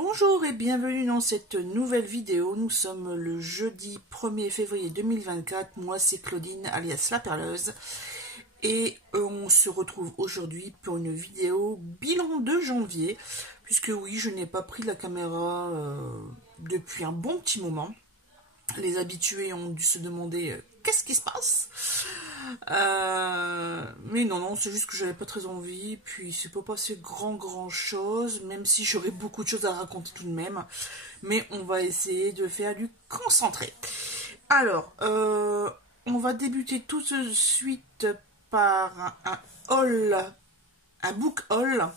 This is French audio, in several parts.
Bonjour et bienvenue dans cette nouvelle vidéo. Nous sommes le jeudi 1er février 2024. Moi c'est Claudine alias La Perleuse. Et on se retrouve aujourd'hui pour une vidéo bilan de janvier. Puisque oui, je n'ai pas pris la caméra depuis un bon petit moment. Les habitués ont dû se demander qu'est-ce qui se passe. Mais non, c'est juste que j'avais pas très envie. Puis c'est pas passé grand chose, même si j'aurais beaucoup de choses à raconter tout de même. Mais on va essayer de faire du concentré. Alors, on va débuter tout de suite par un book haul.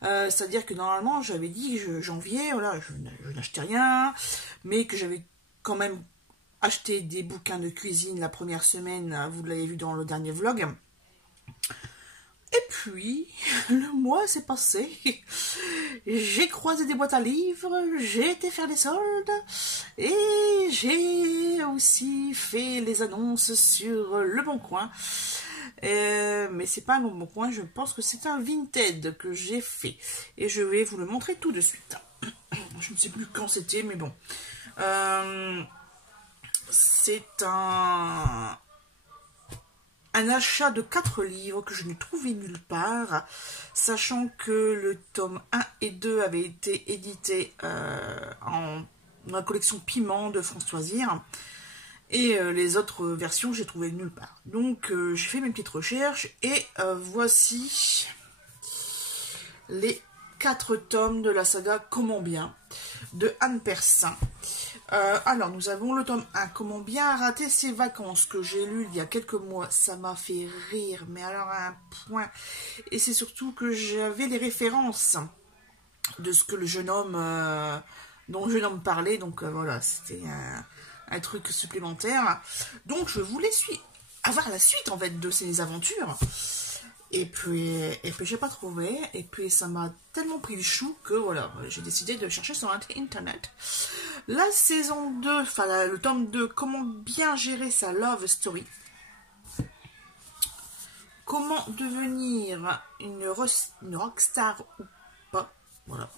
C'est-à-dire que normalement j'avais dit janvier, voilà, je n'achetais rien, mais que j'avais quand même acheté des bouquins de cuisine la première semaine, vous l'avez vu dans le dernier vlog. Et puis, le mois s'est passé, j'ai croisé des boîtes à livres, j'ai été faire des soldes, et j'ai aussi fait les annonces sur Le Bon Coin. Mais c'est pas un Bon Coin, je pense que c'est un Vinted que j'ai fait. Et je vais vous le montrer tout de suite. Je ne sais plus quand c'était, mais bon. C'est un achat de 4 livres que je ne trouvais nulle part, sachant que le tome 1 et 2 avaient été édités dans la collection Piment de Françoise Hir, et les autres versions j'ai trouvé nulle part. Donc j'ai fait mes petites recherches et voici les 4 tomes de la saga Comment bien de Anne Persin. Alors, nous avons le tome 1, Comment bien rater ses vacances, que j'ai lu il y a quelques mois. Ça m'a fait rire, mais alors à un point. Et c'est surtout que j'avais les références de ce que le jeune homme, dont le jeune homme parlait. Donc voilà, c'était un truc supplémentaire. Donc je voulais avoir la suite en fait de ces aventures. Et puis j'ai pas trouvé, et puis ça m'a tellement pris le chou que voilà, j'ai décidé de chercher sur internet. La saison 2, enfin le tome 2, Comment bien gérer sa love story. Comment devenir une rockstar ou pas, voilà.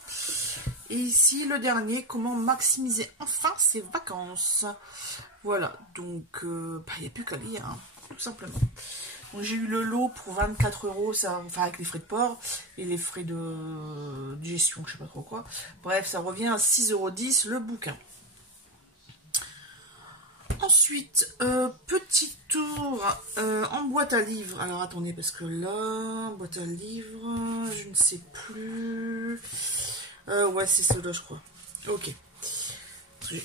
Et ici le dernier, Comment maximiser enfin ses vacances. Voilà, donc il n'y a plus qu'à lire, hein, tout simplement. J'ai eu le lot pour 24 €, ça, enfin avec les frais de port et les frais de gestion, je sais pas trop quoi. Bref, ça revient à 6,10 € le bouquin. Ensuite, petit tour en boîte à livres. Alors attendez, parce que là, boîte à livres, je ne sais plus. Ouais, c'est cela, je crois. Ok.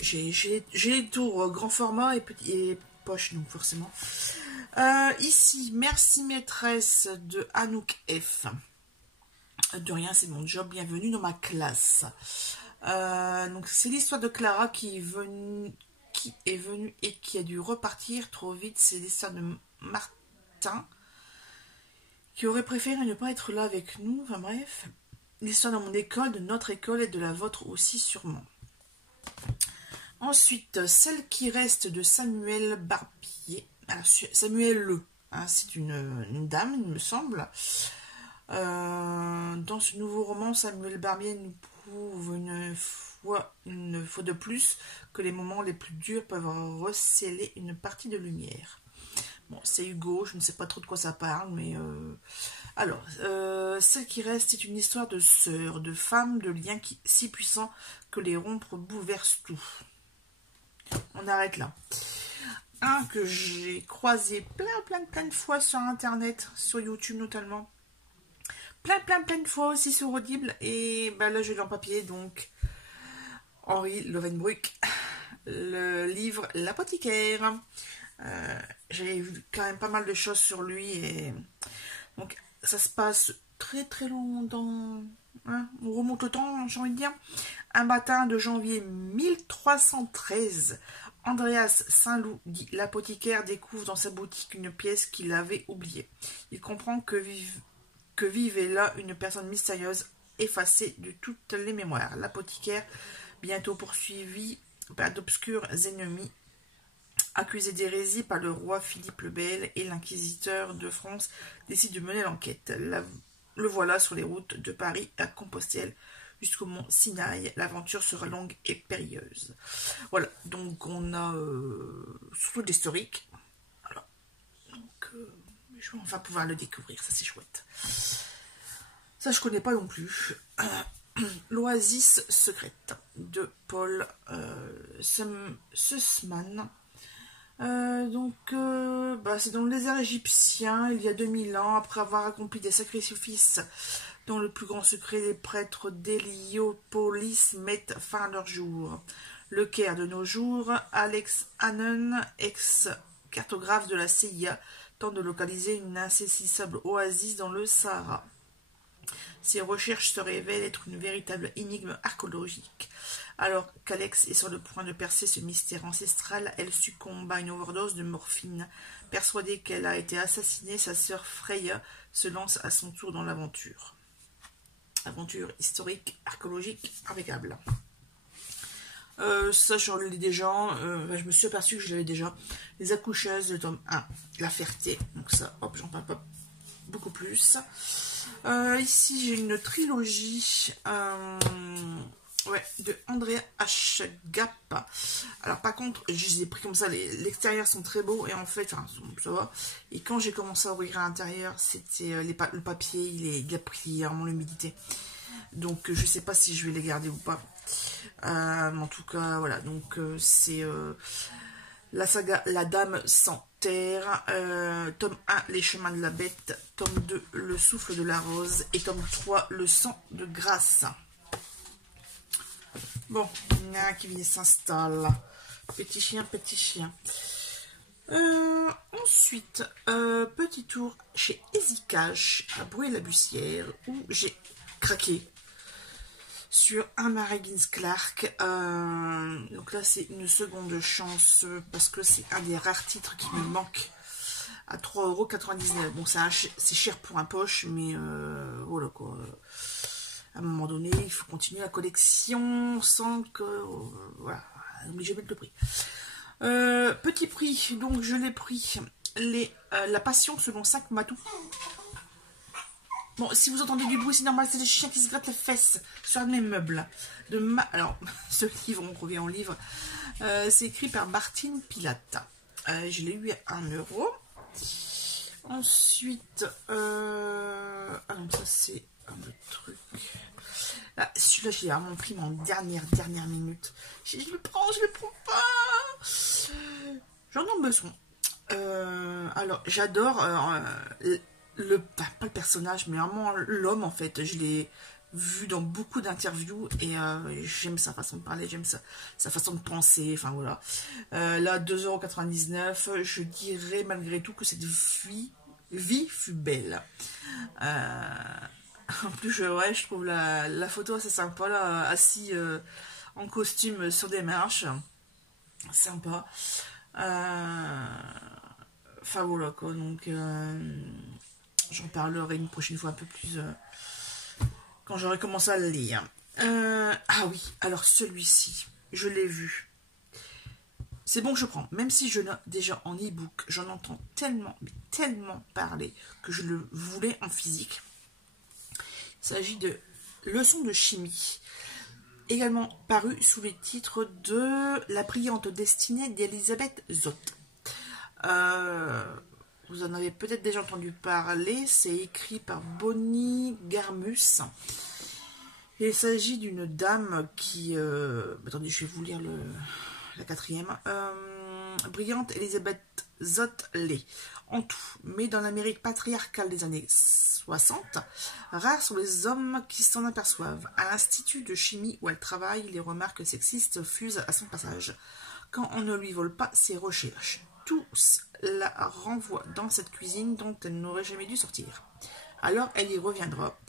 J'ai les tours grand format et poche, donc forcément. Ici, Merci maîtresse de Anouk F. De rien, c'est mon job, bienvenue dans ma classe. Donc c'est l'histoire de Clara qui est venue et qui a dû repartir trop vite. C'est l'histoire de Martin qui aurait préféré ne pas être là avec nous. Enfin bref, l'histoire de mon école, de notre école et de la vôtre aussi sûrement. Ensuite, Celle qui reste de Samuel Barbier. Alors, Samuel Le, hein, c'est une dame, il me semble. Dans ce nouveau roman, Samuel Barbier nous prouve une fois de plus que les moments les plus durs peuvent recéler une partie de lumière. Bon, c'est Hugo, je ne sais pas trop de quoi ça parle, mais... Alors, Celle qui reste est une histoire de sœurs, de femmes, de liens si puissants que les rompre bouleversent tout. On arrête là. Un que j'ai croisé plein de fois sur internet, sur YouTube notamment. Plein de fois aussi sur Audible. Et ben là je l'ai en papier, donc Henri Lovenbruck, le livre L'apothicaire. J'ai vu quand même pas mal de choses sur lui. Et donc ça se passe très longtemps. Hein, on remonte le temps, j'ai envie de dire. Un matin de janvier 1313, Andreas Saint-Loup, dit l'apothicaire, découvre dans sa boutique une pièce qu'il avait oubliée. Il comprend que vivait là une personne mystérieuse, effacée de toutes les mémoires. L'apothicaire, bientôt poursuivi par d'obscurs ennemis, accusé d'hérésie par le roi Philippe le Bel et l'inquisiteur de France, décide de mener l'enquête. Le voilà sur les routes de Paris à Compostelle, jusqu'au mont Sinaï. L'aventure sera longue et périlleuse. Voilà, donc on a surtout de l'historique. Voilà, donc je vais enfin pouvoir le découvrir, ça c'est chouette. Ça je connais pas non plus. L'Oasis secrète de Paul Sussman. C'est dans le désert égyptien, il y a 2000 ans, après avoir accompli des sacrifices dont le plus grand secret, les prêtres d'Héliopolis mettent fin à leur jour. Le Caire de nos jours, Alex Hannon, ex-cartographe de la CIA, tente de localiser une insaisissable oasis dans le Sahara. Ses recherches se révèlent être une véritable énigme archéologique. Alors qu'Alex est sur le point de percer ce mystère ancestral, elle succombe à une overdose de morphine. Persuadée qu'elle a été assassinée, sa sœur Freya se lance à son tour dans l'aventure. Aventure historique, archéologique, impeccable. Ça, je l'ai déjà. Je me suis aperçue que je l'avais déjà. Les accoucheuses, le tome 1, La Ferté. Donc ça, hop, j'en parle pas beaucoup plus. Ici, j'ai une trilogie de Andrea H. Gap. Alors, par contre, je les ai pris comme ça. L'extérieur sont très beaux et en fait, ça va. Et quand j'ai commencé à ouvrir à l'intérieur, c'était le papier, il a pris vraiment l'humidité. Donc, je sais pas si je vais les garder ou pas. En tout cas, voilà. Donc, c'est la saga La Dame sans terre, tome 1, Les chemins de la bête, tome 2, Le souffle de la rose, et tome 3, Le sang de grâce. Bon, il y en a un qui vient s'installe. Petit chien, petit chien. Ensuite, petit tour chez Easy Cash à Bouée-la-Bussière, où j'ai craqué sur un Mary Higgins Clark. Donc là, c'est une seconde chance parce que c'est un des rares titres qui me manque à 3,99 €. Bon, c'est cher pour un poche, mais voilà quoi. À un moment donné, il faut continuer la collection sans que... voilà, n'oubliez jamais le prix. Petit prix, donc je l'ai pris. La Passion selon 5 Matou. Bon, si vous entendez du bruit, c'est normal, c'est des chiens qui se grattent les fesses sur un de mes meubles. Alors, ce livre, on revient au livre. C'est écrit par Martine Pilate. Je l'ai eu à 1 €. Ensuite, ah non, ça c'est un autre truc. Là, celui-là, je l'ai vraiment pris en dernière minute. Je le prends pas. J'en ai besoin. Alors, j'adore pas le personnage, mais vraiment l'homme en fait. Je l'ai vu dans beaucoup d'interviews et j'aime sa façon de parler, j'aime sa façon de penser, enfin voilà. Là, 2,99 €, je dirais malgré tout que cette vie fut belle. En plus, je trouve la photo assez sympa, là, assis en costume sur des marches. Sympa. Enfin voilà quoi, donc j'en parlerai une prochaine fois un peu plus quand j'aurai commencé à le lire. Ah oui, alors celui-ci, je l'ai vu. C'est bon que je prends, même si je l'ai déjà en e-book, j'en entends tellement, mais tellement parler que je le voulais en physique. Il s'agit de Leçons de chimie, également paru sous les titres de La brillante destinée d'Elisabeth Zott. Vous en avez peut-être déjà entendu parler, c'est écrit par Bonnie Garmus. Il s'agit d'une dame qui... attendez, je vais vous lire la quatrième. Brillante Elisabeth Zott l'est, en tout, mais dans l'Amérique patriarcale des années 60, rares sont les hommes qui s'en aperçoivent. À l'Institut de chimie où elle travaille, les remarques sexistes fusent à son passage, quand on ne lui vole pas ses recherches. Tous la renvoient dans cette cuisine dont elle n'aurait jamais dû sortir. Alors elle y reviendra,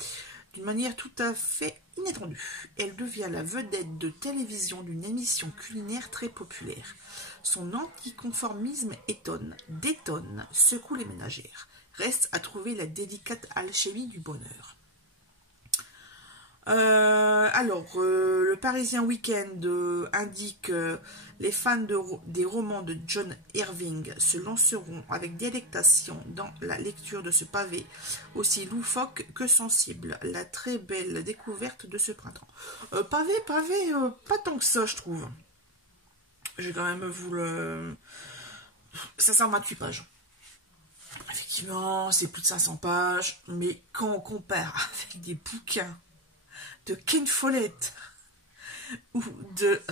d'une manière tout à fait inattendue. Elle devient la vedette de télévision d'une émission culinaire très populaire. Son anticonformisme détonne, secoue les ménagères. Reste à trouver la délicate alchimie du bonheur. Le Parisien Week-end indique les fans des romans de John Irving se lanceront avec délectation dans la lecture de ce pavé, aussi loufoque que sensible. La très belle découverte de ce printemps. Pavé, pas tant que ça, je trouve. Je vais quand même vous le... 528 pages. Effectivement, c'est plus de 500 pages, mais quand on compare avec des bouquins de Ken Follett ou de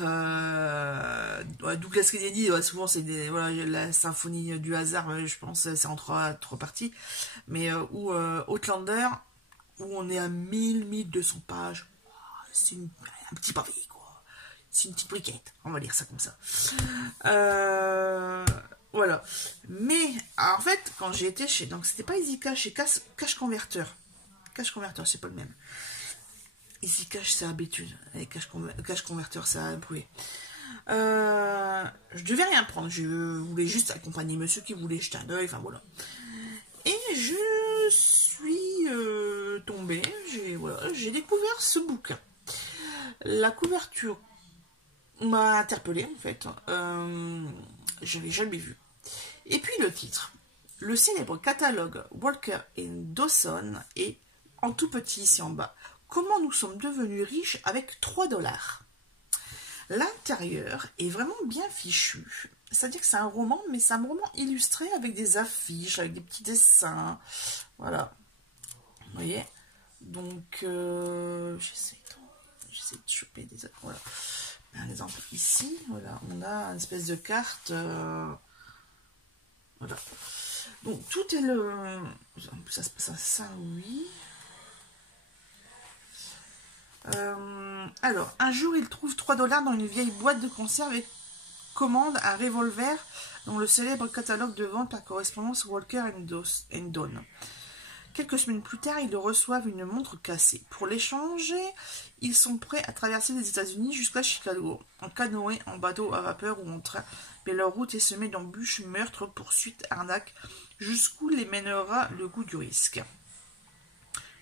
Douglas Kennedy, souvent c'est la symphonie du hasard, je pense c'est en trois parties, mais ou Outlander, où on est à 1200 pages, c'est un petit pavé, quoi. C'est une petite briquette, on va lire ça comme ça. Voilà. Mais en fait, quand j'ai été chez, donc c'était pas Easy Cash, chez Cash Converter. Cash Converter, c'est pas le même. Easy Cash, c'est habitude. Et Cash Converter, ça a brûlé. Je devais rien prendre. Je voulais juste accompagner monsieur qui voulait jeter un œil. Enfin voilà. Et je suis tombée. J'ai découvert ce bouquin. La couverture m'a interpellée en fait. Je l'avais jamais vu. Et puis le titre. Le célèbre catalogue Walker et Dawson est en tout petit ici en bas. Comment nous sommes devenus riches avec 3 $. L'intérieur est vraiment bien fichu. C'est-à-dire que c'est un roman, mais c'est un roman illustré avec des affiches, avec des petits dessins. Voilà. Vous voyez? Donc, j'essaie de choper des... Voilà. Un exemple ici, voilà, on a une espèce de carte. Voilà. Donc, tout est le... Ça se passe à Saint-Louis. Alors, un jour, il trouve 3 $ dans une vieille boîte de conserve et commande un revolver dont le célèbre catalogue de vente par correspondance Walker & Dawn. Quelques semaines plus tard, ils reçoivent une montre cassée. Pour l'échanger, ils sont prêts à traverser les États-Unis jusqu'à Chicago, en canoë, en bateau à vapeur ou en train. Mais leur route est semée d'embûches, meurtres, poursuites, arnaques, jusqu'où les mènera le goût du risque.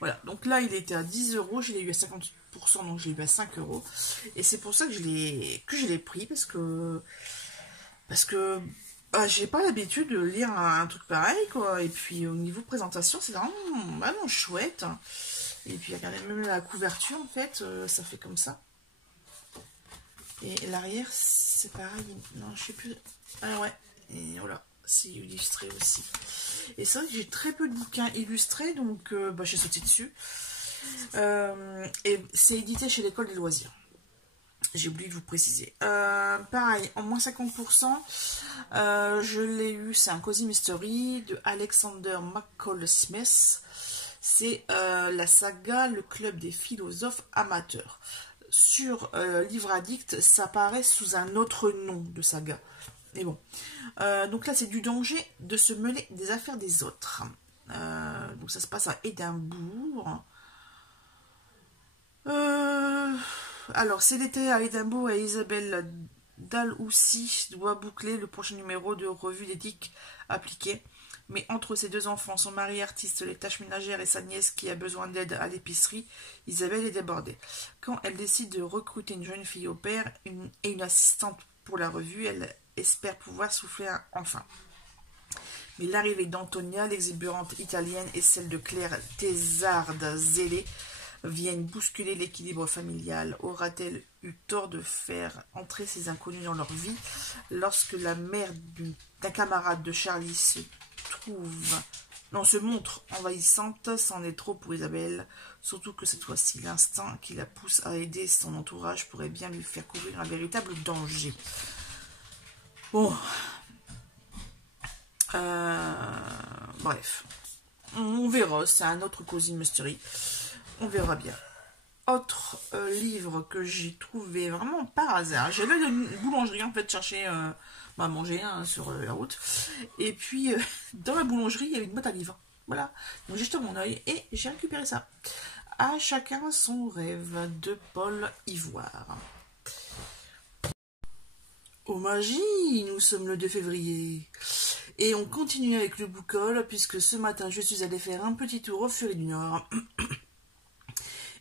Voilà, donc là, il était à 10 €, je l'ai eu à 50%, donc je l'ai eu à 5 €. Et c'est pour ça que je l'ai pris, parce que j'ai pas l'habitude de lire un truc pareil, quoi. Et puis au niveau présentation, c'est vraiment chouette. Et puis regardez, même la couverture, en fait, ça fait comme ça. Et l'arrière, c'est pareil. Non, je sais plus. Ah ouais, et voilà, c'est illustré aussi. Et c'est vrai que j'ai très peu de bouquins illustrés, donc j'ai sauté dessus. Et c'est édité chez l'école des loisirs. J'ai oublié de vous préciser. Pareil, en moins 50%, je l'ai eu, c'est un Cozy Mystery de Alexander McCall Smith. C'est la saga Le Club des philosophes amateurs. Sur Livre Addict, ça paraît sous un autre nom de saga. Mais bon. Donc là, c'est du danger de se mêler des affaires des autres. Donc ça se passe à Édimbourg. Alors, c'est l'été à Édimbourg et Isabelle Dalhousie doit boucler le prochain numéro de Revue d'éthique appliquée. Mais entre ses deux enfants, son mari artiste, les tâches ménagères et sa nièce qui a besoin d'aide à l'épicerie, Isabelle est débordée. Quand elle décide de recruter une jeune fille au père et une assistante pour la revue, elle espère pouvoir souffler enfin. Mais l'arrivée d'Antonia, l'exubérante italienne, et celle de Claire Thésarde-Zélé viennent bousculer l'équilibre familial. Aura-t-elle eu tort de faire entrer ces inconnus dans leur vie lorsque la mère d'un camarade de Charlie se montre envahissante? C'en est trop pour Isabelle, surtout que cette fois-ci, l'instinct qui la pousse à aider son entourage pourrait bien lui faire courir un véritable danger. Bon. Bref. On verra, c'est un autre Cozy Mystery. On verra bien. Autre livre que j'ai trouvé vraiment par hasard. J'allais à une boulangerie en fait chercher à manger sur la route. Et puis dans la boulangerie il y avait une boîte à livres. Voilà. Donc j'ai jeté mon œil et j'ai récupéré ça. À chacun son rêve de Paul Ivoire. Oh magie, nous sommes le 2 février. Et on continue avec le book haul puisque ce matin je suis allée faire un petit tour au Furet du Nord.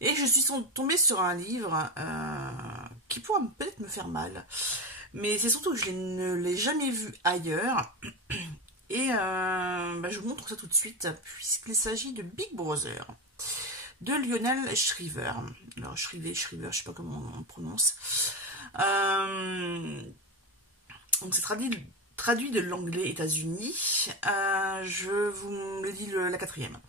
Et je suis tombée sur un livre qui pourra peut-être me faire mal. Mais c'est surtout que je ne l'ai jamais vu ailleurs. Et je vous montre ça tout de suite, puisqu'il s'agit de Big Brother, de Lionel Shriver. Alors, Shriver, je sais pas comment on prononce. Donc, c'est traduit de l'anglais États-Unis. Je vous lis la quatrième.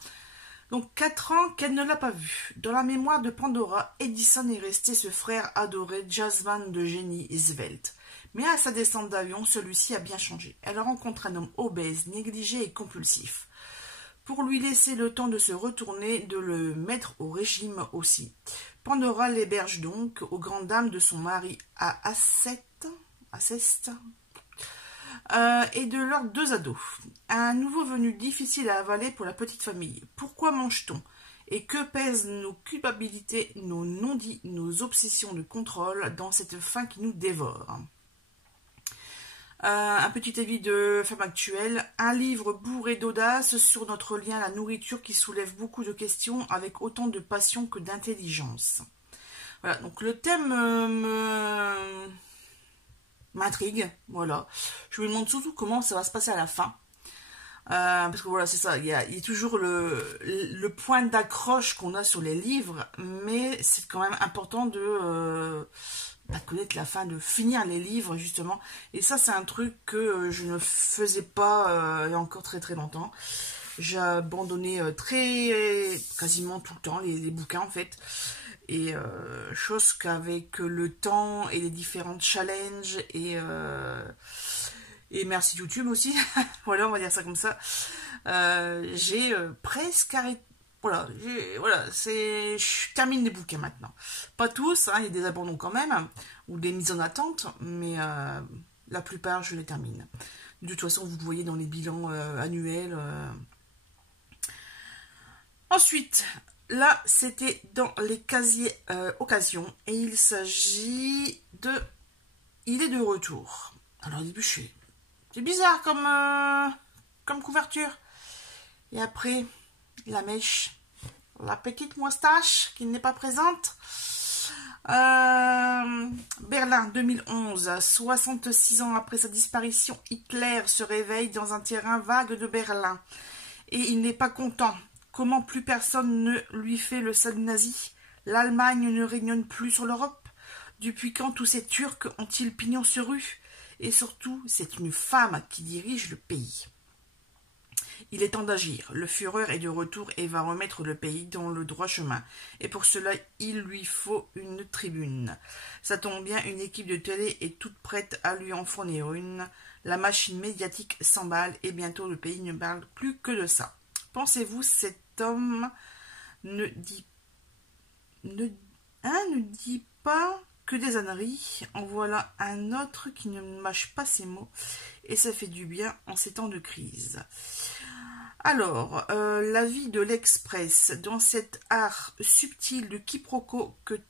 Donc, 4 ans qu'elle ne l'a pas vu. Dans la mémoire de Pandora, Edison est resté ce frère adoré, jazzman de génie svelte. Mais à sa descente d'avion, celui-ci a bien changé. Elle rencontre un homme obèse, négligé et compulsif. Pour lui laisser le temps de se retourner, de le mettre au régime aussi. Pandora l'héberge donc aux grandes dames de son mari à Aceste, et de leurs 2 ados. Un nouveau venu difficile à avaler pour la petite famille. Pourquoi mange-t-on? Et que pèsent nos culpabilités, nos non-dits, nos obsessions de contrôle dans cette faim qui nous dévore? Un petit avis de femme actuelle, un livre bourré d'audace sur notre lien à la nourriture qui soulève beaucoup de questions avec autant de passion que d'intelligence. Voilà, donc le thème m'intrigue, voilà. Je me demande surtout comment ça va se passer à la fin. Parce que voilà, c'est ça, il y a toujours le point d'accroche qu'on a sur les livres, mais c'est quand même important de connaître la fin, de finir les livres justement. Et ça, c'est un truc que je ne faisais pas il y a encore très très longtemps. J'ai abandonné quasiment tout le temps les bouquins en fait. Et chose qu'avec le temps et les différents challenges et merci YouTube aussi, voilà, on va dire ça comme ça, j'ai presque arrêté. Voilà, je termine les bouquins maintenant. Pas tous, hein, il y a des abandons quand même, ou des mises en attente, mais la plupart, je les termine. De toute façon, vous le voyez dans les bilans annuels. Ensuite, là, c'était dans les casiers occasion, et il s'agit de... Il est de retour. Alors, au début, c'est bizarre comme couverture. Et après... la mèche, la petite moustache qui n'est pas présente. Berlin 2011, 66 ans après sa disparition, Hitler se réveille dans un terrain vague de Berlin. Et il n'est pas content. Comment plus personne ne lui fait le salut nazi? L'Allemagne ne rayonne plus sur l'Europe? Depuis quand tous ces Turcs ont-ils pignon sur rue? Et surtout, c'est une femme qui dirige le pays. Il est temps d'agir. Le Führer est de retour et va remettre le pays dans le droit chemin. Et pour cela, il lui faut une tribune. Ça tombe bien, une équipe de télé est toute prête à lui en fournir une. La machine médiatique s'emballe et bientôt le pays ne parle plus que de ça. Pensez-vous, cet homme ne dit pas que des âneries. En voilà un autre qui ne mâche pas ses mots. Et ça fait du bien en ces temps de crise. Alors, la vie de l'Express dans cet art subtil de quiproquo que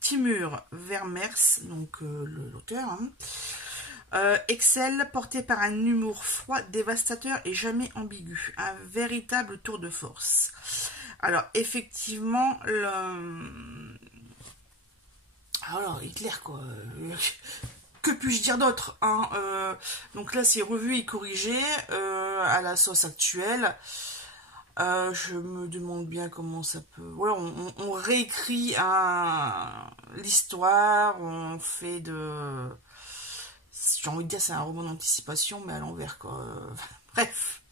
Timur Vermeers, donc l'auteur, excelle, porté par un humour froid, dévastateur et jamais ambigu. Un véritable tour de force. Alors, effectivement, alors, Hitler, quoi... Que puis-je dire d'autre, hein, donc là, c'est revu et corrigé à la sauce actuelle. Je me demande bien comment ça peut... Voilà, on réécrit l'histoire, on fait de... J'ai envie de dire c'est un roman d'anticipation, mais à l'envers, quoi. Bref.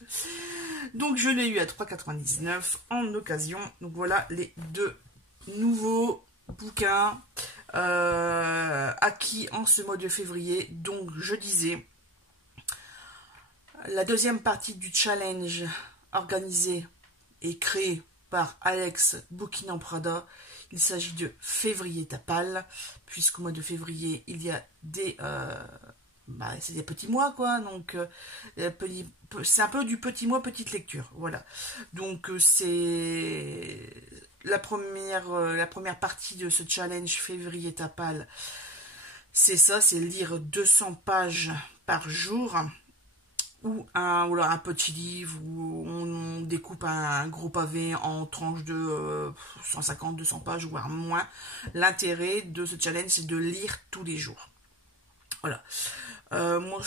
Donc, je l'ai eu à 3,99 en occasion. Donc, voilà les 2 nouveaux bouquins acquis en ce mois de février. Donc je disais, la deuxième partie du challenge organisé et créé par Alex Bouquin Prada. Il s'agit de Février Tapal, puisqu'au mois de février il y a c'est des petits mois, quoi, donc c'est un peu du petit mois, petite lecture, voilà. Donc c'est la première partie de ce challenge Février Tapal, c'est ça, c'est lire 200 pages par jour, ou voilà, un petit livre où on découpe un gros pavé en tranches de 150-200 pages, voire moins. L'intérêt de ce challenge, c'est de lire tous les jours. Voilà. Moi,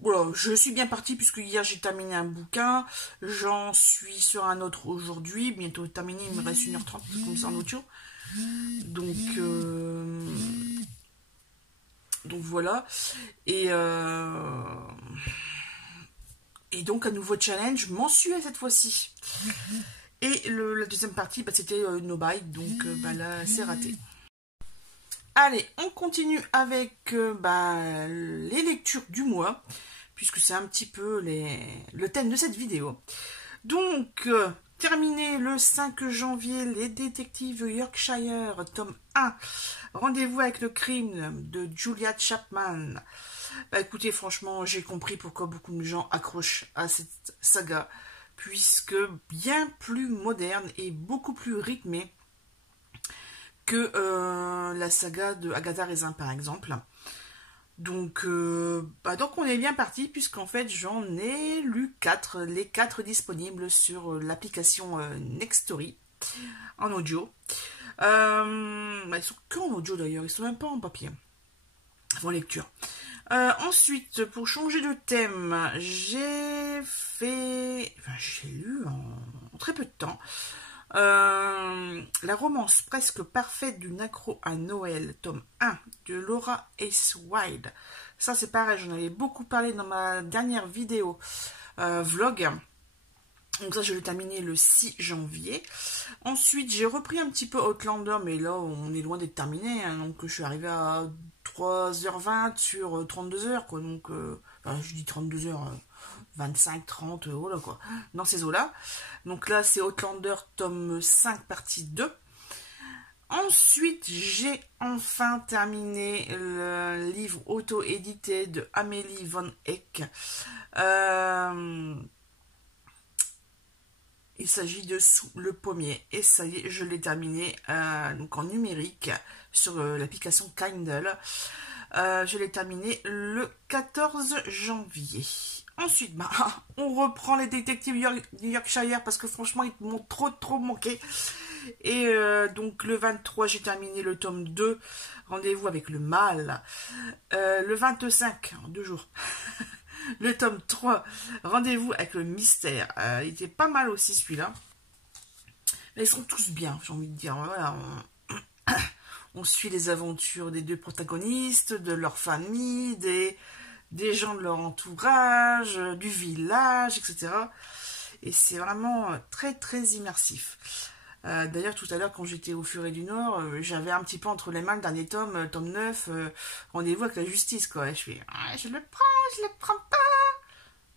voilà, je suis bien partie puisque hier j'ai terminé un bouquin, j'en suis sur un autre aujourd'hui, bientôt terminé, il me reste 1h30 comme ça en audio. Donc, voilà. Et donc un nouveau challenge mensuel cette fois-ci. Et la deuxième partie, c'était No Bite, donc là c'est raté. Allez, on continue avec les lectures du mois, puisque c'est un petit peu le thème de cette vidéo. Donc, terminé le 5 janvier, Les Détectives Yorkshire, tome 1, Rendez-vous avec le crime de Julia Chapman. Écoutez, franchement, j'ai compris pourquoi beaucoup de gens accrochent à cette saga, puisque bien plus moderne et beaucoup plus rythmée que la saga de Agatha Raisin, par exemple. Donc on est bien parti, puisqu'en fait, j'en ai lu 4, les 4 disponibles sur l'application Nextory, en audio. Ils sont qu'en audio d'ailleurs, ils sont même pas en papier, en lecture. Ensuite, pour changer de thème, j'ai lu en très peu de temps La romance presque parfaite d'une accro à Noël, tome 1 de Laura S. Wilde. Ça c'est pareil, j'en avais beaucoup parlé dans ma dernière vidéo vlog. Donc ça je l'ai terminé le 6 janvier. Ensuite j'ai repris un petit peu Outlander, mais là on est loin d'être terminé, hein, donc je suis arrivée à 3h20 sur 32h, quoi. Donc je dis 32h, 25, 30, voilà quoi, dans ces eaux-là. Donc là c'est Outlander tome 5 partie 2. Ensuite, j'ai enfin terminé le livre auto-édité de Amélie Von Eck. Il s'agit de Sous le pommier. Et ça y est, je l'ai terminé donc en numérique sur l'application Kindle. Je l'ai terminé le 14 janvier. Ensuite, on reprend les détectives Yorkshire parce que franchement, ils m'ont trop manqué. Et donc le 23, j'ai terminé le tome 2, Rendez-vous avec le mal. Le 25, en 2 jours, le tome 3, Rendez-vous avec le mystère. Il était pas mal aussi celui-là. Mais ils sont tous bien, j'ai envie de dire. Voilà, on suit les aventures des 2 protagonistes, de leur famille, des gens de leur entourage, du village, etc. Et c'est vraiment très immersif. D'ailleurs, tout à l'heure, quand j'étais au Furet du Nord, j'avais un petit peu entre les mains le dernier tome, tome 9, Rendez-vous avec la justice, quoi. Et je fais, je le prends pas.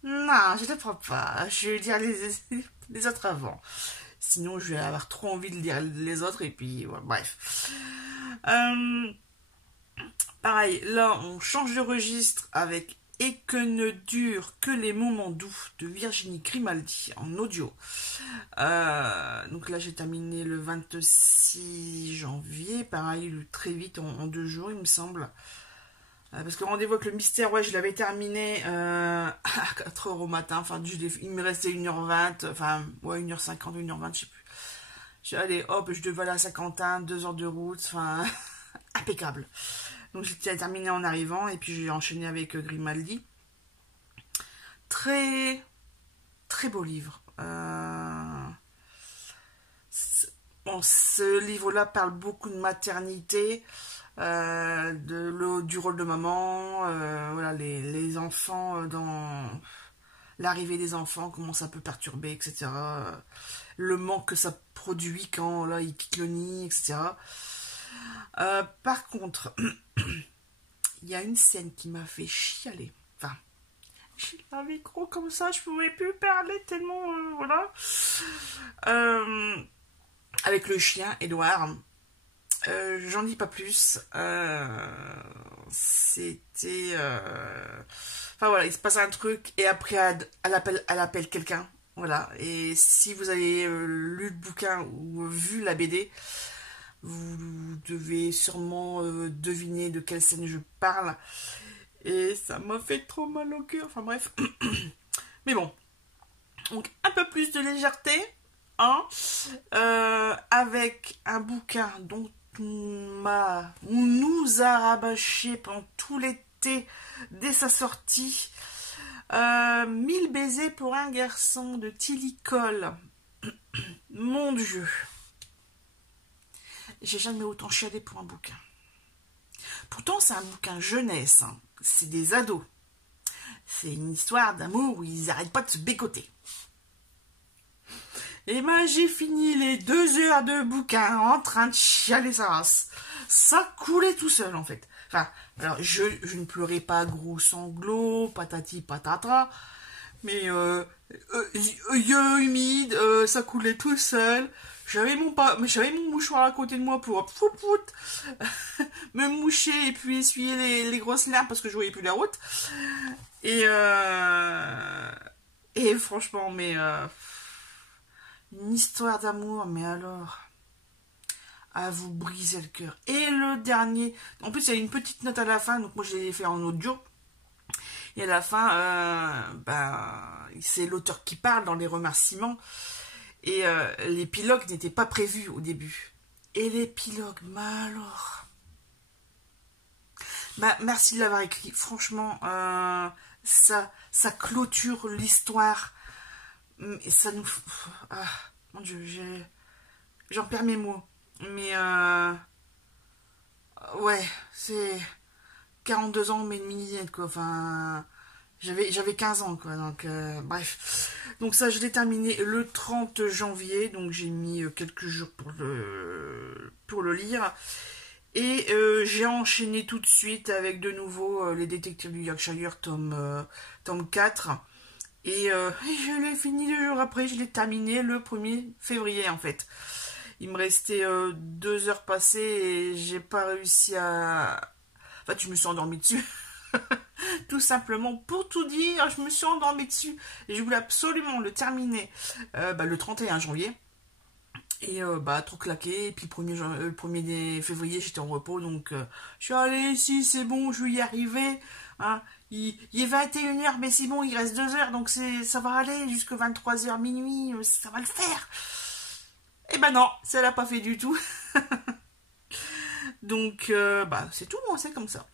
Non, je le prends pas. Je vais lire les autres avant. Sinon, je vais avoir trop envie de lire les autres, et puis, ouais, bref. Pareil, là, on change de registre avec Et que ne durent que les moments doux de Virginie Grimaldi en audio. Donc là, j'ai terminé le 26 janvier. Pareil, très vite, en 2 jours, il me semble. Parce que Rendez-vous avec le mystère, ouais, je l'avais terminé à 4h au matin. Enfin, il me restait 1h20, enfin, ouais, 1h50, 1h20, je sais plus. J'ai allez, hop, je devais aller à Saint-Quentin, 2 heures de route, enfin, impeccable. Donc j'ai terminé en arrivant et puis j'ai enchaîné avec Grimaldi. Très beau livre. Ce livre-là parle beaucoup de maternité, du rôle de maman, voilà, les enfants, dans l'arrivée des enfants, comment ça peut perturber, etc. Le manque que ça produit quand là ils quittent le nid, etc. Par contre, il y a une scène qui m'a fait chialer. Enfin, j'ai un micro comme ça, je pouvais plus parler tellement, voilà. Avec le chien, Edouard. J'en dis pas plus. C'était... Enfin voilà, il se passe un truc et après elle appelle quelqu'un. Voilà. Et si vous avez lu le bouquin ou vu la BD, vous devez sûrement deviner de quelle scène je parle. Et ça m'a fait trop mal au cœur. Enfin bref. Mais bon. Donc un peu plus de légèreté. Hein, avec un bouquin dont on nous a rabâché pendant tout l'été dès sa sortie. 1000 baisers pour un garçon de Tilly Cole. Mon Dieu. J'ai jamais autant chialé pour un bouquin. Pourtant, c'est un bouquin jeunesse. Hein. C'est des ados. C'est une histoire d'amour où ils n'arrêtent pas de se bécoter. Et ben, j'ai fini les 2 heures de bouquin en train de chialer sa race. Ça coulait tout seul, en fait. Enfin, alors, je ne pleurais pas gros sanglots, patati patata, mais yeux humides, ça coulait tout seul. J'avais mon mouchoir à côté de moi pour me moucher et puis essuyer les grosses larmes parce que je voyais plus la route. Et franchement, mais une histoire d'amour, mais alors, à vous briser le cœur. Et le dernier, en plus il y a une petite note à la fin, donc moi je l'ai fait en audio. Et à la fin, c'est l'auteur qui parle dans les remerciements. Et l'épilogue n'était pas prévu au début. Et l'épilogue, bah alors... Bah, merci de l'avoir écrit. Franchement, ça clôture l'histoire. Et ça nous... Ah, mon Dieu, j'en perds mes mots. Mais, ouais, c'est 42 ans, mais une mini-diète, quoi. Enfin, j'avais 15 ans, quoi. Donc, bref. Donc ça, je l'ai terminé le 30 janvier. Donc, j'ai mis quelques jours pour le lire. Et j'ai enchaîné tout de suite avec de nouveau Les Détectives du Yorkshire, tome 4. Et je l'ai fini 2 jours après, je l'ai terminé le 1er février en fait. Il me restait 2 heures passées et j'ai pas réussi à... En fait, je me suis endormie dessus. Tout simplement, pour tout dire, je me suis endormie dessus. Et je voulais absolument le terminer le 31 janvier. Et trop claqué. Et puis le 1er février, j'étais en repos. Donc, je suis allée, si c'est bon, je vais y arriver. Hein. Il est 21h, mais c'est bon, il reste 2 heures. Donc, ça va aller jusqu'à 23h, minuit. Ça va le faire. Et ben non, ça l'a pas fait du tout. Donc, c'est tout, hein, c'est comme ça.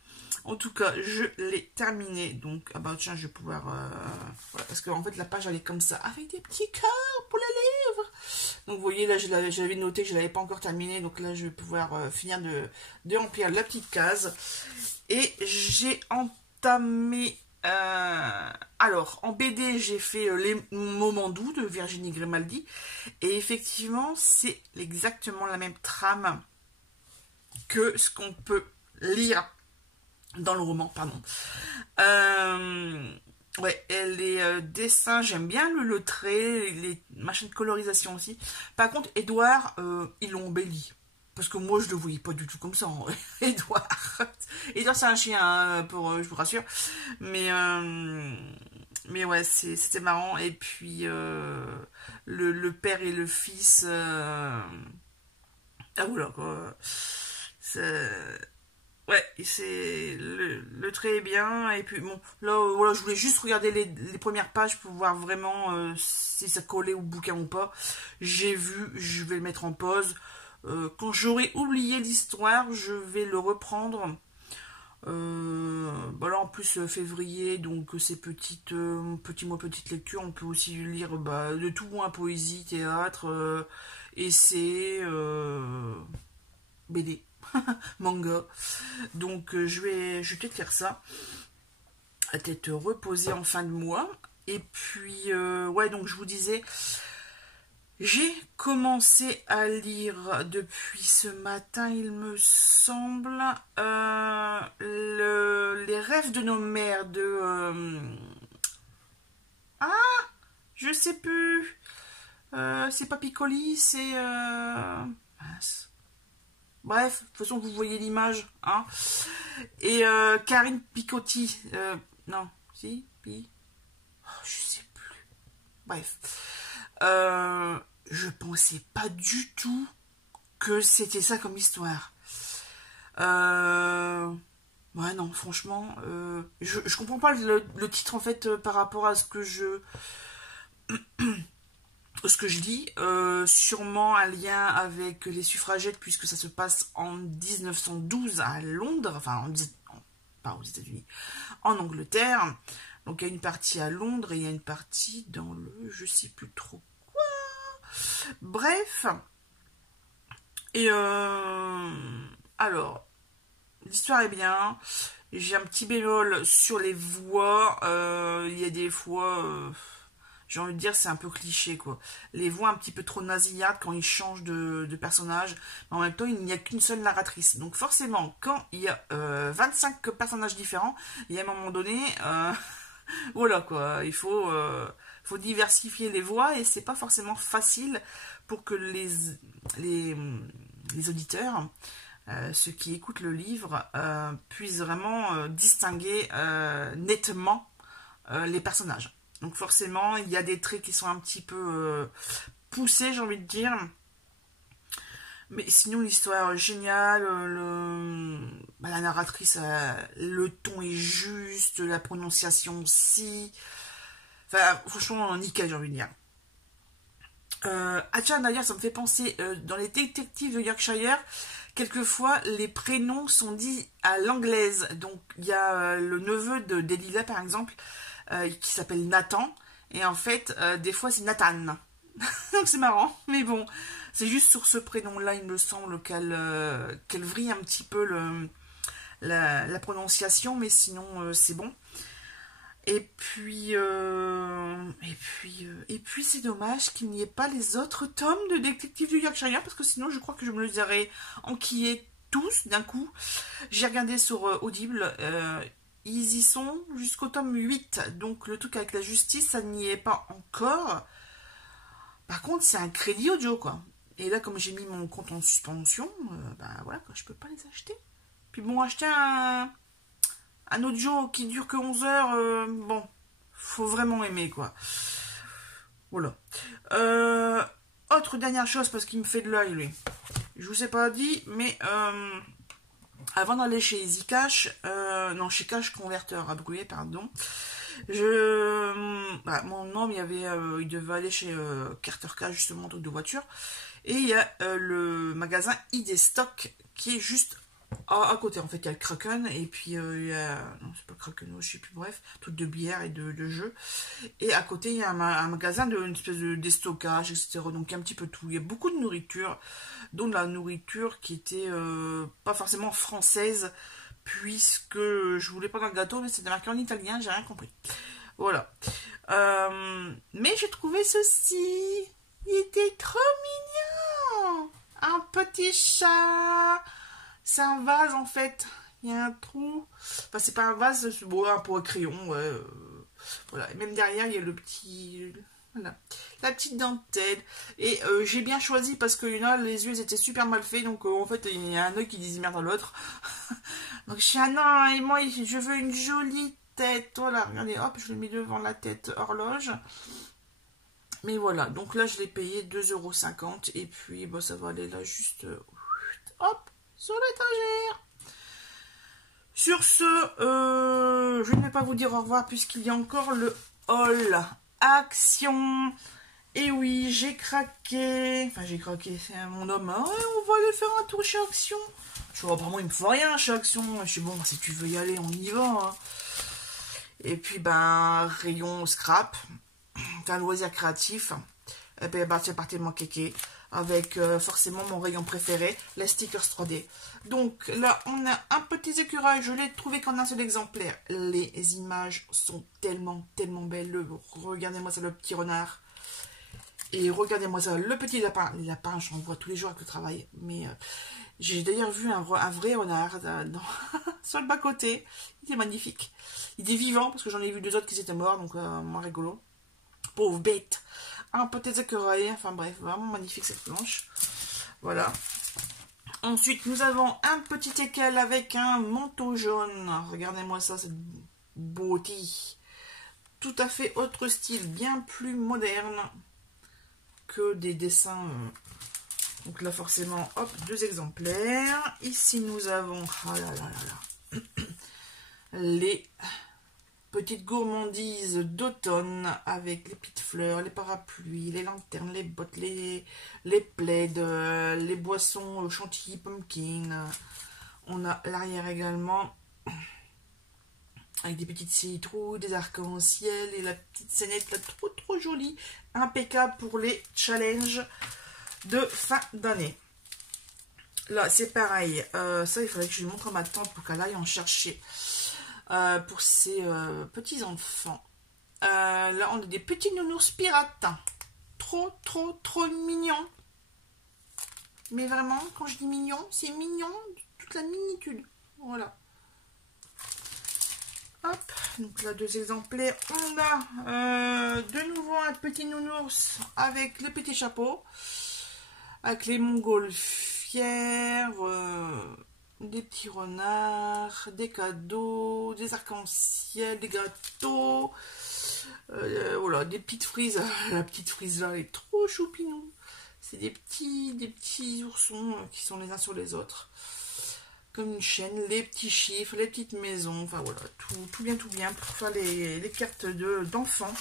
En tout cas, je l'ai terminé. Donc, tiens, je vais pouvoir... voilà, parce qu'en fait, la page, elle est comme ça, avec des petits cœurs pour les livres. Donc, vous voyez, là, j'avais noté que je ne l'avais pas encore terminé. Donc là, je vais pouvoir finir de remplir la petite case. Et j'ai entamé... alors, en BD, j'ai fait Les Moments doux de Virginie Grimaldi. Et effectivement, c'est exactement la même trame que ce qu'on peut lire dans le roman, pardon. Ouais, les dessins, j'aime bien le trait, les machins de colorisation aussi. Par contre, Edouard, ils l'ont embelli. Parce que moi, je le voyais pas du tout comme ça, hein. Edouard. Edouard, c'est un chien, hein, je vous rassure. Mais ouais, c'était marrant. Et puis, le père et le fils... Ah oula, quoi. Ouais, c'est le trait est bien. Et puis, bon, là, voilà, je voulais juste regarder les premières pages pour voir vraiment si ça collait au bouquin ou pas. J'ai vu, je vais le mettre en pause. Quand j'aurai oublié l'histoire, je vais le reprendre. Là en plus février, donc c'est petit mois petite lecture, on peut aussi lire de tout, hein, poésie, théâtre, essai, BD, manga. Donc je vais peut-être faire ça, à tête reposée en fin de mois. Et puis ouais, donc je vous disais, j'ai commencé à lire depuis ce matin, il me semble, Les rêves de nos mères de... je sais plus. C'est pas Piccoli, c'est... mince. Bref, de toute façon, vous voyez l'image. Hein. Et Karine Picotti. Non, si, je sais plus. Bref. Je pensais pas du tout que c'était ça comme histoire. Ouais, non, franchement, je comprends pas le titre, en fait, par rapport à ce que je lis. Sûrement un lien avec les suffragettes, puisque ça se passe en 1912 à Londres, enfin, pas aux États-Unis, en Angleterre. Donc, il y a une partie à Londres et il y a une partie dans le... je sais plus trop. Bref. Et alors, l'histoire est bien. J'ai un petit bémol sur les voix. Il y a des fois, j'ai envie de dire, c'est un peu cliché, quoi. Les voix un petit peu trop nasillardes quand ils changent de personnage. Mais en même temps, il n'y a qu'une seule narratrice. Donc forcément, quand il y a 25 personnages différents, il y a un moment donné, voilà, quoi. Faut diversifier les voix et c'est pas forcément facile pour que les, les auditeurs, ceux qui écoutent le livre, puissent vraiment distinguer nettement les personnages. Donc forcément, il y a des traits qui sont un petit peu poussés, j'ai envie de dire. Mais sinon, l'histoire est géniale, la narratrice, le ton est juste, la prononciation aussi. Enfin, franchement, nickel, j'ai envie de dire. Ah tiens, d'ailleurs, ça me fait penser, dans les détectives de Yorkshire, quelquefois, les prénoms sont dits à l'anglaise. Donc, il y a le neveu de Delilah, par exemple, qui s'appelle Nathan. Et en fait, des fois, c'est Nathan. Donc, c'est marrant. Mais bon, c'est juste sur ce prénom-là, il me semble qu'elle vrille un petit peu la prononciation. Mais sinon, c'est bon. Et puis c'est dommage qu'il n'y ait pas les autres tomes de Détective du Yorkshire, parce que sinon je crois que je me les aurais enquillés tous d'un coup. J'ai regardé sur Audible, ils y sont jusqu'au tome 8, donc le truc avec la justice, ça n'y est pas encore. Par contre, c'est un crédit audio, quoi. Et là, comme j'ai mis mon compte en suspension, ben voilà, quoi, je peux pas les acheter. Puis bon, acheter un audio qui dure que 11 heures, bon, faut vraiment aimer, quoi. Voilà. Autre dernière chose, parce qu'il me fait de l'œil, lui. Je vous ai pas dit, mais avant d'aller chez EasyCash, non, chez Cash Converter à Bruy, pardon, mon homme, il devait aller chez Carter Cash, justement, truc de voiture, et il y a le magasin ID Stock qui est juste à côté. En fait, il y a le Kraken, et puis il y a... non, c'est pas Kraken, je sais plus, bref, truc de bière et de jeux. Et à côté, il y a un magasin une espèce de déstockage, etc. Donc, il y a un petit peu tout. Il y a beaucoup de nourriture, dont de la nourriture qui était pas forcément française, puisque je voulais pas un gâteau, mais c'était marqué en italien, j'ai rien compris. Voilà. Mais j'ai trouvé ceci. Il était trop mignon. Un petit chat. C'est un vase, en fait. Il y a un trou. Enfin, c'est pas un vase, c'est bon, un pot à crayon. Ouais, voilà. Et même derrière, il y a le petit... Voilà. La petite dentelle. Et j'ai bien choisi parce que là, les yeux étaient super mal faits. Donc, en fait, il y a un œil qui disait merde à l'autre. Donc, je suis ah non, et moi, je veux une jolie tête. Voilà, regardez, hop, je l'ai mis devant la tête horloge. Mais voilà, donc là, je l'ai payé 2,50 €. Et puis, bah, ça va aller là, juste... hop, sur l'étagère. Sur ce, je ne vais pas vous dire au revoir puisqu'il y a encore le haul action. Et oui, j'ai craqué. Enfin, j'ai craqué, c'est mon homme. Ah ouais, on va aller faire un tour chez Action. Je vois, apparemment, il me faut rien chez Action. Je suis bon, si tu veux y aller, on y va. Hein. Et puis, ben, rayon scrap. Enfin, loisir créatif. Et ben, bah, c'est parti de mon kéké. Avec forcément mon rayon préféré, les stickers 3D. Donc là, on a un petit écureuil. Je l'ai trouvé qu'en un seul exemplaire. Les images sont tellement, tellement belles. Regardez-moi ça, le petit renard. Et regardez-moi ça, le petit lapin. Les lapins, j'en vois tous les jours avec le travail. Mais j'ai d'ailleurs vu un vrai renard sur le bas-côté. Il est magnifique. Il est vivant parce que j'en ai vu 2 autres qui étaient morts. Donc moins rigolo. Pauvre bête. Un petit écureuil. Enfin bref, vraiment magnifique cette planche. Voilà. Ensuite, nous avons un petit équel avec un manteau jaune. Regardez-moi ça, cette beauté. Tout à fait autre style, bien plus moderne que des dessins. Donc là, forcément, hop, 2 exemplaires. Ici, nous avons... ah là là là là. les petites gourmandises d'automne avec les petites fleurs, les parapluies, les lanternes, les bottes, les plaids, les boissons chantilly pumpkin. On a l'arrière également avec des petites citrouilles, des arcs-en-ciel et la petite scénette là, trop jolie, impeccable pour les challenges de fin d'année. Là c'est pareil, ça il faudrait que je lui montre à ma tante pour qu'elle aille en chercher pour ses petits enfants. Là on a des petits nounours pirates, trop mignons, mais vraiment quand je dis mignon, c'est mignon toute la minitude, voilà. Hop, donc là 2 exemplaires. On a de nouveau un petit nounours avec les petits chapeaux, avec les montgolfières, des petits renards, des cadeaux, des arcs-en-ciel, des gâteaux, voilà, des petites frises. La petite frise là elle est trop choupinou. C'est des petits oursons qui sont les uns sur les autres. Comme une chaîne, les petits chiffres, les petites maisons, enfin voilà, tout bien pour faire les cartes d'enfants.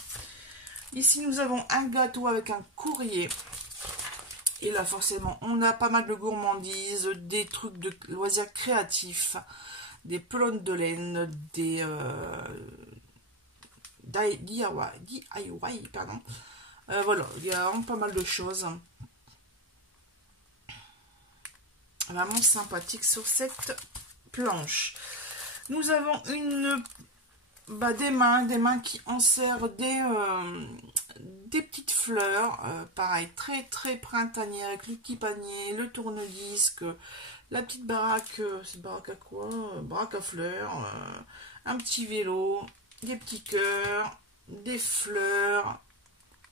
Ici nous avons un gâteau avec un courrier. Et là forcément on a pas mal de gourmandises, des trucs de loisirs créatifs, des pelotes de laine, des DIY, pardon. Voilà, il y a vraiment pas mal de choses. Vraiment sympathique sur cette planche. Nous avons des mains qui enserrent des petites fleurs, pareil, très printanier, avec le petit panier, le tourne-disque, la petite baraque, c'est baraque à quoi? Baraque à fleurs, un petit vélo, des petits cœurs, des fleurs,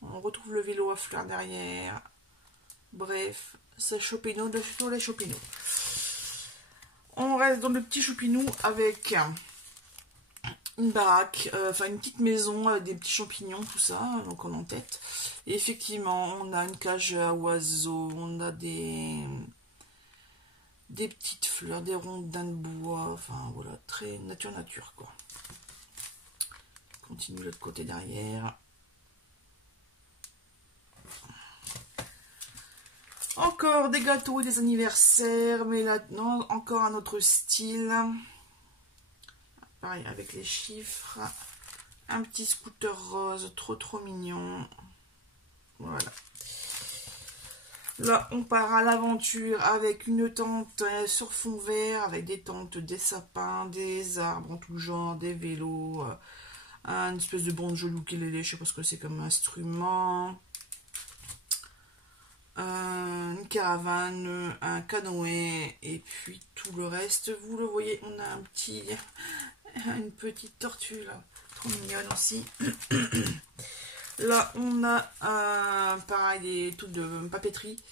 on retrouve le vélo à fleurs derrière, bref, c'est Chopinou de tous les Chopinous. On reste dans le petit Chopinou avec une baraque, enfin une petite maison avec des petits champignons, tout ça, donc en tête. Et effectivement, on a une cage à oiseaux, on a des petites fleurs, des rondins de bois, enfin voilà, très nature quoi. Continue de l'autre côté derrière. Encore des gâteaux et des anniversaires, mais là, non, encore un autre style. Pareil, avec les chiffres. Un petit scooter rose, trop mignon. Voilà. Là, on part à l'aventure avec une tente sur fond vert, avec des tentes, des sapins, des arbres en tout genre, des vélos, une espèce de banjo ukulélé, je sais pas ce que c'est comme instrument. Une caravane, un canoë et puis tout le reste, vous le voyez, on a une petite tortue là, trop mignonne aussi. Là on a pareil des trucs de papeterie,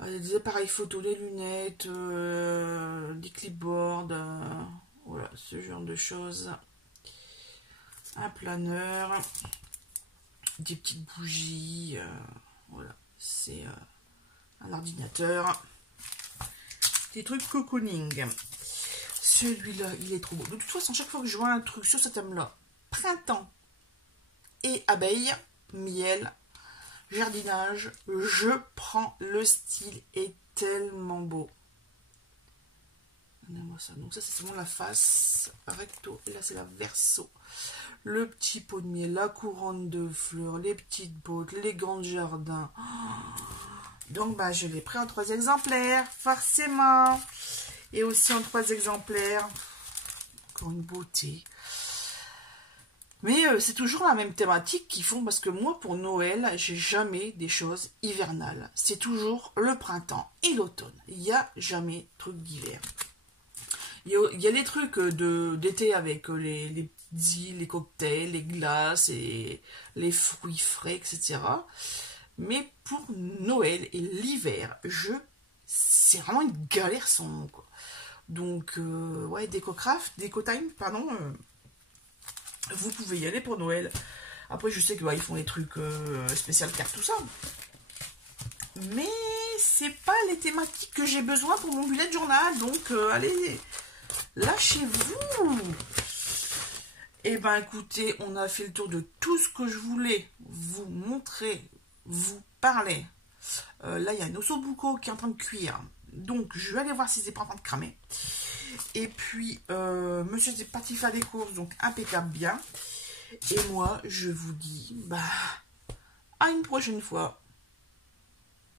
des appareils photo, des lunettes, des clipboards, voilà ce genre de choses, un planeur, des petites bougies, voilà. C'est un ordinateur, des trucs cocooning. Celui-là, il est trop beau. De toute façon, chaque fois que je vois un truc sur ce thème-là, printemps et abeilles, miel, jardinage, je prends. Le style est tellement beau. Regardez-moi ça. Donc ça, c'est seulement la face recto. Et là, c'est la verso. Le petit pot de miel, la couronne de fleurs, les petites bottes, les gants de jardin. Donc, je l'ai pris en 3 exemplaires, forcément. Et aussi en 3 exemplaires. Encore une beauté. Mais c'est toujours la même thématique qu'ils font, parce que moi, pour Noël, j'ai jamais des choses hivernales. C'est toujours le printemps et l'automne. Il n'y a jamais de trucs d'hiver. Il y a les trucs d'été avec les îles, les cocktails, les glaces et les fruits frais, etc. Mais pour Noël et l'hiver, c'est vraiment une galère sans nom, quoi. Donc, ouais, DecoTime, pardon, vous pouvez y aller pour Noël. Après, je sais qu'ils font des trucs spécial cartes, tout ça. Mais c'est pas les thématiques que j'ai besoin pour mon bullet journal. Donc, allez, lâchez-vous. Et ben écoutez, on a fait le tour de tout ce que je voulais vous montrer, vous parler. Là, il y a un ossobuco qui est en train de cuire. Donc, je vais aller voir si c'est pas en train de cramer. Et puis, monsieur c'est parti faire des courses, donc impeccable bien. Et moi, je vous dis, bah, à une prochaine fois.